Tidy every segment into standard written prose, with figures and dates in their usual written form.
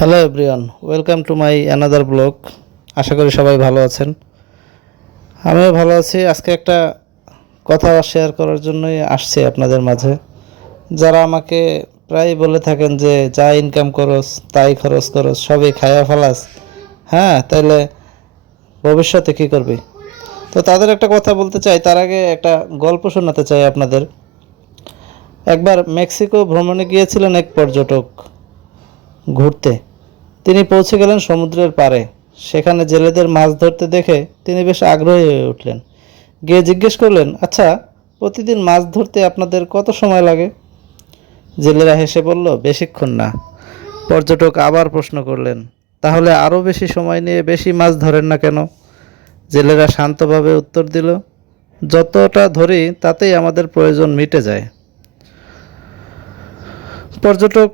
Hello everyone, welcome to my another blog. আশা করি সবাই ভালো আছেন। আমিও ভালো আছি। আজকে একটা কথা শেয়ার করার জন্যই আসছি আপনাদের মাঝে। যারা আমাকে প্রায় বলে থাকেন যে যা ইনকাম করস তাই খরচ করস, সবই খায়া ফেলাস, হ্যাঁ তাইলে ভবিষ্যতে কী করবি? তো তাদের একটা কথা বলতে চাই, তার আগে একটা গল্প শোনাতে চাই আপনাদের। একবার মেক্সিকো ভ্রমণে গিয়েছিলেন এক পর্যটক ঘুরতে। তিনি পৌঁছে গেলেন সমুদ্রের পাড়ে। সেখানে জেলেদের মাছ ধরতে দেখে তিনি বেশ আগ্রহী হয়ে উঠলেন। গিয়ে জিজ্ঞেস করলেন, আচ্ছা, প্রতিদিন মাছ ধরতে আপনাদের কত সময় লাগে? জেলেরা হেসে বলল, বেশিক্ষণ না। পর্যটক আবার প্রশ্ন করলেন, তাহলে আরও বেশি সময় নিয়ে বেশি মাছ ধরেন না কেন? জেলেরা শান্তভাবে উত্তর দিল, যতটা ধরি তাতেই আমাদের প্রয়োজন মিটে যায়। পর্যটক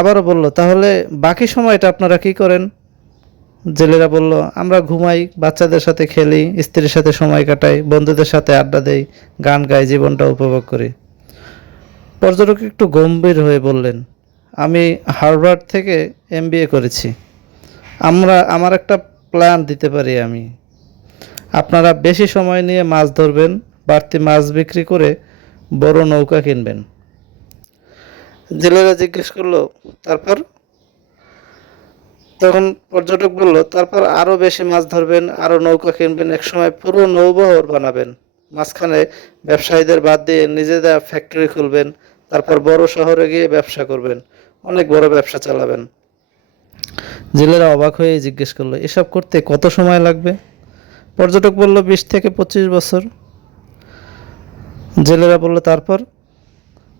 আবারও বলল, তাহলে বাকি সময়টা আপনারা কি করেন? জেলেরা বলল, আমরা ঘুমাই, বাচ্চাদের সাথে খেলি, স্ত্রীর সাথে সময় কাটাই, বন্ধুদের সাথে আড্ডা দেই, গান গাই, জীবনটা উপভোগ করি। পর্যটক একটু গম্ভীর হয়ে বললেন, আমি হার্ভার্ড থেকে এমবিএ করেছি। আমার একটা প্ল্যান দিতে পারি আমি। আপনারা বেশি সময় নিয়ে মাছ ধরবেন, বাড়তি মাছ বিক্রি করে বড় নৌকা কিনবেন। জেলেরা জিজ্ঞেস করলো, তারপর? তখন পর্যটক বলল, তারপর আরও বেশি মাছ ধরবেন, আরও নৌকা কিনবেন, একসময় পুরো নৌবহর বানাবেন। মাঝখানে ব্যবসায়ীদের বাদ দিয়ে নিজেদের ফ্যাক্টরি খুলবেন। তারপর বড় শহরে গিয়ে ব্যবসা করবেন, অনেক বড় ব্যবসা চালাবেন। জেলেরা অবাক হয়ে জিজ্ঞেস করলো, এসব করতে কত সময় লাগবে? পর্যটক বলল, 20 থেকে 25 বছর। জেলেরা বলল, তারপর?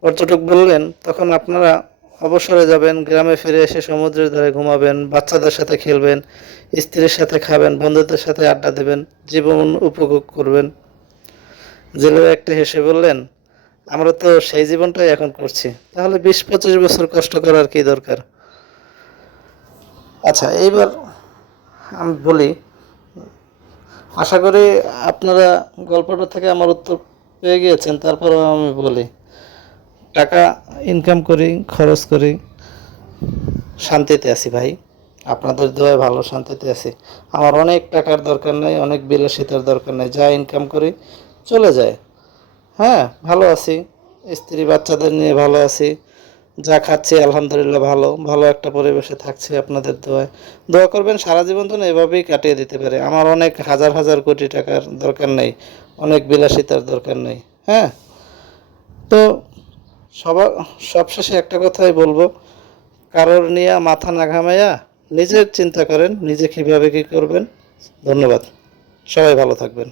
পর্যটক বললেন, তখন আপনারা অবসরে যাবেন, গ্রামে ফিরে এসে সমুদ্রের ধারে ঘুমাবেন, বাচ্চাদের সাথে খেলবেন, স্ত্রীর সাথে খাবেন, বন্ধুদের সাথে আড্ডা দেবেন, জীবন উপভোগ করবেন। জেলেরা একটা হেসে বললেন, আমরা তো সেই জীবনটাই এখন করছি, তাহলে 20-25 বছর কষ্ট করার কি দরকার? আচ্ছা, এইবার আমি বলি, আশা করি আপনারা গল্পটা থেকে আমার উত্তর পেয়ে গিয়েছেন। তারপরেও আমি বলি, টাকা ইনকাম করি, খরচ করি, শান্তিতে আছি ভাই। আপনাদের দোয়ায় ভালো শান্তিতে আছি। আমার অনেক টাকার দরকার নেই, অনেক বিলাসিতার দরকার নেই। যা ইনকাম করি চলে যায়। হ্যাঁ, ভালো আছি, স্ত্রী বাচ্চাদের নিয়ে ভালো আছি, যা খাচ্ছি আলহামদুলিল্লাহ ভালো, ভালো একটা পরিবেশে থাকছি আপনাদের দোয়ায়। দোয়া করবেন সারা জীবন যেন এভাবেই কাটিয়ে দিতে পারে। আমার অনেক হাজার হাজার কোটি টাকার দরকার নেই, অনেক বিলাসিতার দরকার নেই। হ্যাঁ, তো সবার সবশেষে একটা কথাই বলবো, কারোর নিয়ে মাথা না ঘামাইয়া নিজের চিন্তা করেন, নিজে কীভাবে কী করবেন। ধন্যবাদ, সবাই ভালো থাকবেন।